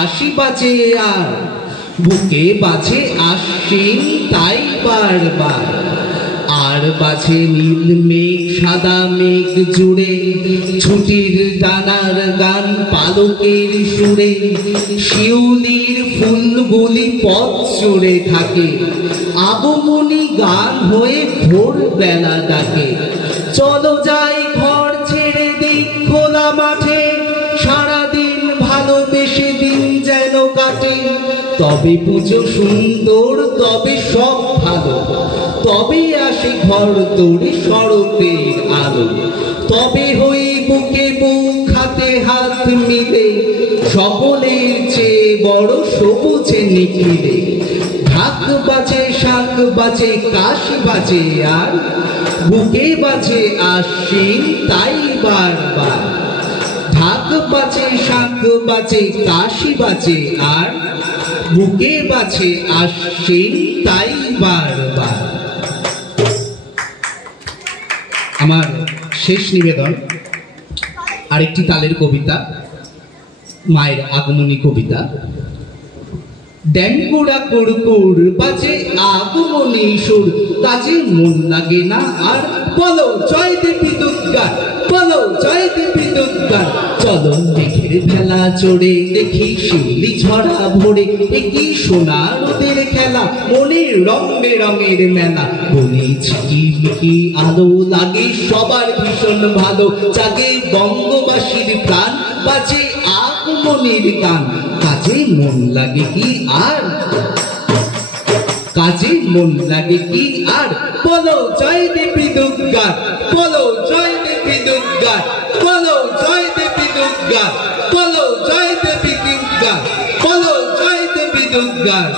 আশি বাজে আর বুকে বাজে আশ্বিন তাই বারবার আর বাজে নীল মেঘ সাদা মেঘ জুড়ে ছুটির ডানার গান পালকের সুরে শিউলির ফুলগুলি পথ জুড়ে থাকে আগমনী গান হয়ে ভোর বেলা ডাকে চলো যাই ঘর ছেড়ে দিই খোলা মাঠে সারাদিন ভালোবেসে দিন যেন কাটে তবে পুজো সুন্দর তবে সব ভালো তবে আসে ঘর দৌড়ে শরতের আলো তবে হই বুকে বুক হাতে হাত মিলে সকলের চেয়ে বড় সবুজে নিখিলে ঢাক বাজে শাঁখ বাজে কাশি বাজে আর বুকে বাজে আশ্বিন তাই বারবার ঢাক বাজে শাঁখ বাজে কাশি বাজে আর বুকে বাজে আশ্বিন তাই বারবার। আমার শেষ নিবেদন আরেকটি তালের কবিতা, মায়ের আগমনী কবিতা। ড্যাঙ্গুড়া কুড়কুড় বাজে আগমনী সুর কাজে মন লাগে না আর বলো জয় দেবী দুর্গার বলো জয় দেবী দুর্গার চলো মেঘের ভেলা চড়ে দেখি শিউলি ঝরা ভরে একই সোনা রোদের খেলা মনে রং বেরঙের মেলা বনে ঝিকিমিকি আলো লাগে সবার ভীষণ ভালো জাগে বঙ্গবাসীর প্রাণ বাজে আগমনীর গান কাজে মন লাগে কি আর কাজে মন লাগে কি আর বলো জয় দেবী দুর্গার বলো জয় দেবী দুর্গার বলো জয় দেবী দুর্গার বলো জয় দেবী দুর্গার বলো জয় দেবী দুর্গার।